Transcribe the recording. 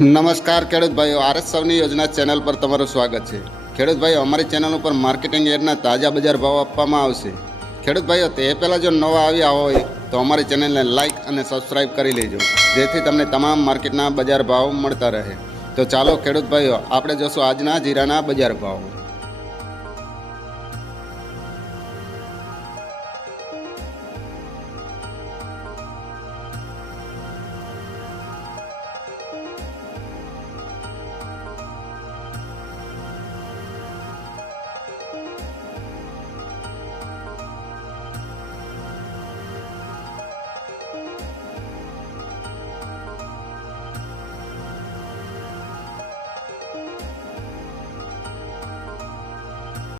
નમસ્કાર ખેડૂત ભાઈઓ, આરએસ સૌની યોજના ચેનલ પર તમારું સ્વાગત છે। ખેડૂત ભાઈઓ, અમારી ચેનલ ઉપર માર્કેટિંગ યાર્ડના તાજા બજાર ભાવ આપવામાં આવશે। ખેડૂત ભાઈઓ, તે પહેલાં જો નવા આવ્યા હોય તો અમારી ચેનલને લાઇક અને સબસ્ક્રાઇબ કરી લેજો, જેથી તમને તમામ માર્કેટના બજાર ભાવ મળતા રહે। તો ચાલો ખેડૂત ભાઈઓ, આપણે જોશું આજના જીરાના બજાર ભાવ।